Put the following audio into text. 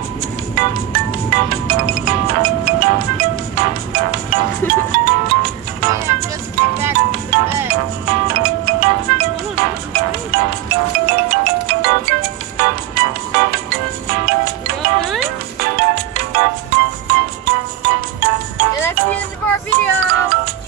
And just get back to the bed. And that's the end of our video.